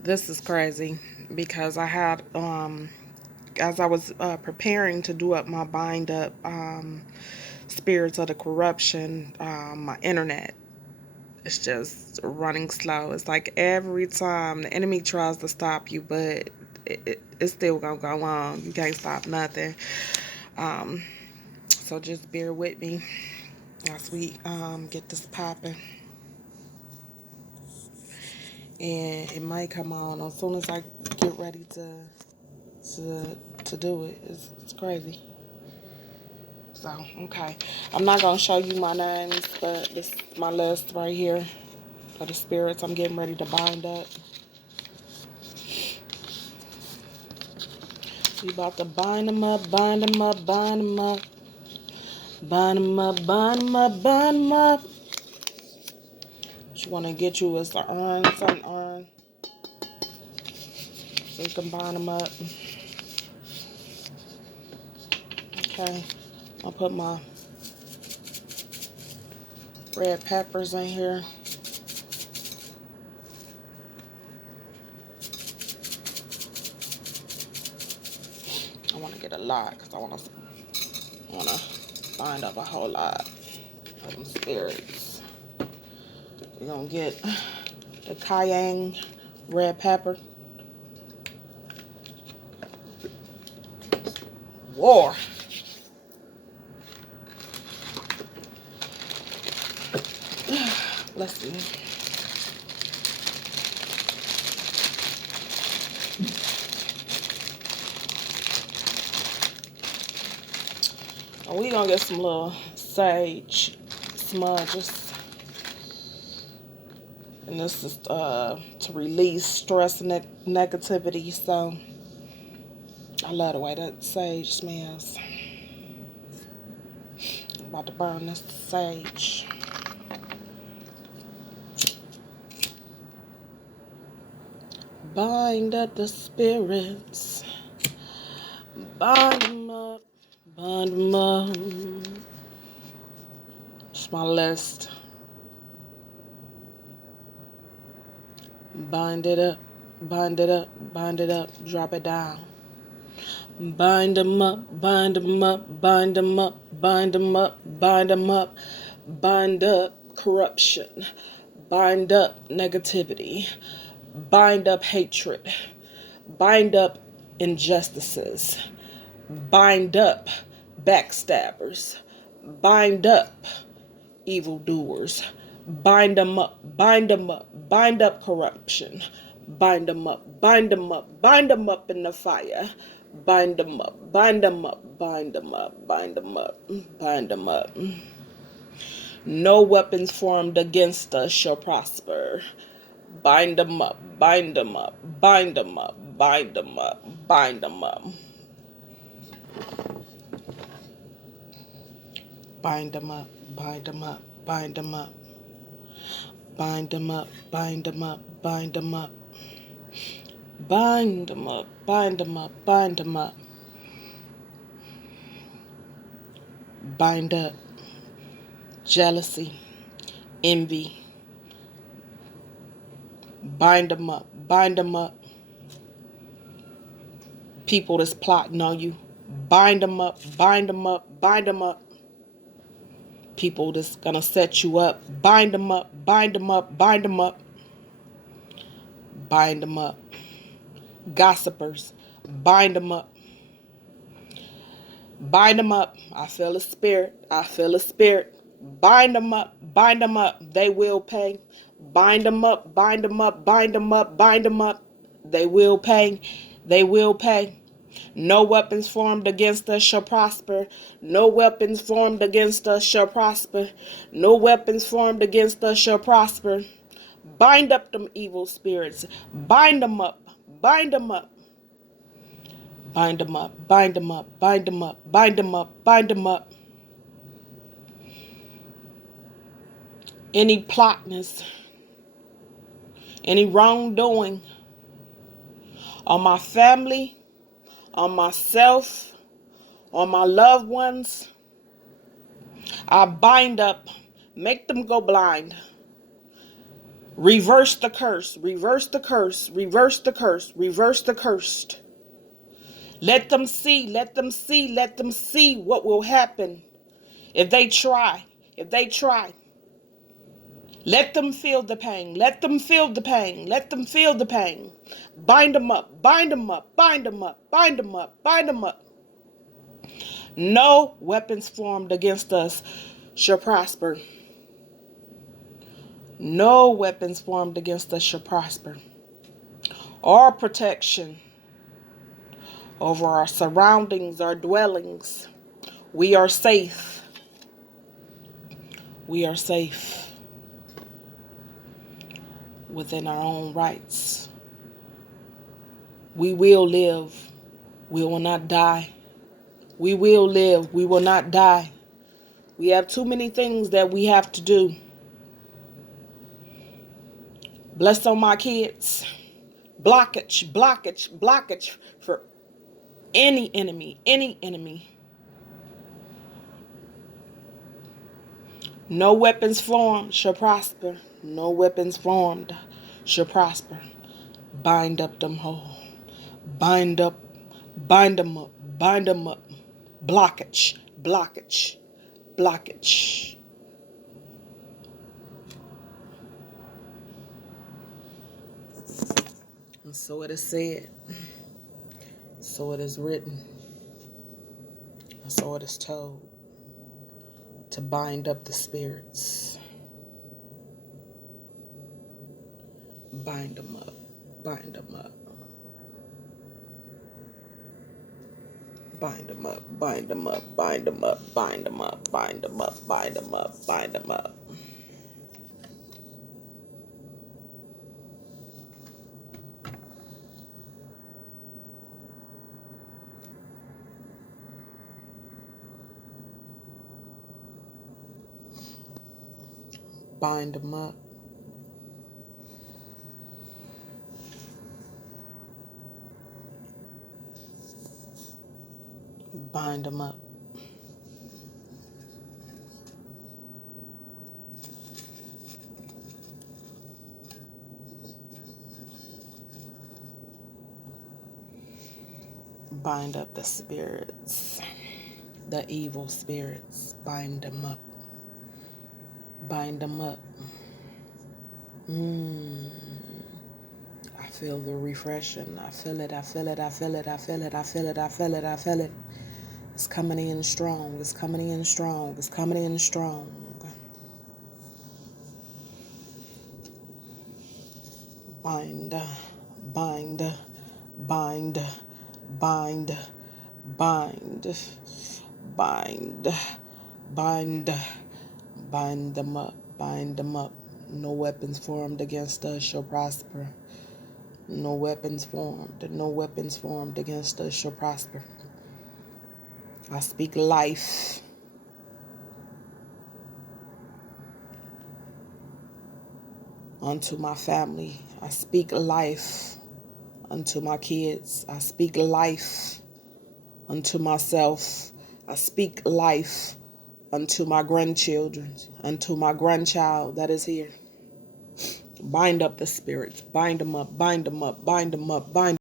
This is crazy because I had, as I was preparing to do up my bind up spirits of the corruption, my internet is just running slow. It's like every time the enemy tries to stop you, but it's still gonna go on. You can't stop nothing. Um, so just bear with me as we get this popping. And it might come on as soon as I get ready to do it. It's crazy. So okay, I'm not gonna show you my names, but this is my list right here for the spirits I'm getting ready to bind up. We about to bind them up, bind them up, bind them up, bind them up, bind them up, bind them up. What you want to get you is the urn, sun urn, so you can bind them up. Okay, I'll put my red peppers in here. I want to get a lot because I want to bind up a whole lot of them spirits. We're going to get the cayenne red pepper. War. Let's see. And we going to get some little sage smudges. And this is to release stress and negativity. So I love the way that sage smells. I'm about to burn this sage. Bind up the spirits. Bind them up. Bind them up. It's my list. Bind it up. Bind it up. Bind it up. Drop it down. Bind them up. Bind them up. Bind them up. Bind them up. Bind them up. Bind up corruption. Bind up negativity. Bind up hatred. Bind up injustices. Bind up backstabbers. Bind up evildoers. Bind them up. Bind them up. Bind up corruption. Bind them up. Bind them up. Bind them up in the fire. Bind them up. Bind them up. Bind them up. Bind them up. Bind them up. No weapons formed against us shall prosper. Bind them up. Bind them up. Bind them up. Bind them up. Bind them up. Bind them up. Bind them up. Bind them up. Bind them up. Bind them up. Bind them up. Bind them up. Bind them up. Bind them up. Bind up jealousy, envy. Bind them up. Bind them up. People that's plotting on you. Bind them up. Bind them up. Bind them up. People that's gonna set you up. Bind them up. Bind them up. Bind them up. Bind them up. Gossipers. Bind them up. Bind them up. I feel a spirit. I feel a spirit. Bind them up. Bind them up. They will pay. Bind them up. Bind them up. Bind them up. Bind them up. They will pay. They will pay. No weapons formed against us shall prosper. No weapons formed against us shall prosper. No weapons formed against us shall prosper. Bind up them evil spirits. Bind them up. Bind them up. Bind them up. Bind them up. Bind them up. Bind them up. Bind them up. Any plotness, any wrongdoing on my family, on myself, on my loved ones, I bind up, make them go blind. Reverse the curse. Reverse the curse. Reverse the curse. Reverse the cursed. Let them see. Let them see. Let them see what will happen if they try. If they try. Let them feel the pain. Let them feel the pain. Let them feel the pain. Bind them up. Bind them up. Bind them up. Bind them up. Bind them up. No weapons formed against us shall prosper. No weapons formed against us shall prosper. Our protection over our surroundings, our dwellings. We are safe. We are safe within our own rights. We will live. We will not die. We will live. We will not die. We have too many things that we have to do. Bless on my kids. Blockage, blockage, blockage for any enemy, any enemy. No weapons formed shall prosper. No weapons formed shall prosper. Bind up them whole. Bind up, bind them up, bind them up. Blockage, blockage, blockage. And so it is said, so it is written, and so it is told, to bind up the spirits. Bind them up, bind them up. Bind them up, bind them up, bind them up, bind them up, bind them up, bind them up, bind them up. Bind them up. Bind them up. Bind up the spirits, the evil spirits. Bind them up. Bind them up. I feel the refreshing. I feel it. I feel it. I feel it. I feel it. I feel it. I feel it. I feel it. It's coming in strong. It's coming in strong. It's coming in strong. Bind, bind, bind, bind, bind, bind, bind, bind them up, bind them up. No weapons formed against us shall prosper. No weapons formed against us shall prosper. I speak life. Unto my family. I speak life unto my kids. I speak life unto myself. I speak life unto my grandchildren, unto my grandchild that is here. Bind up the spirits. Bind them up, bind them up, bind them up, bind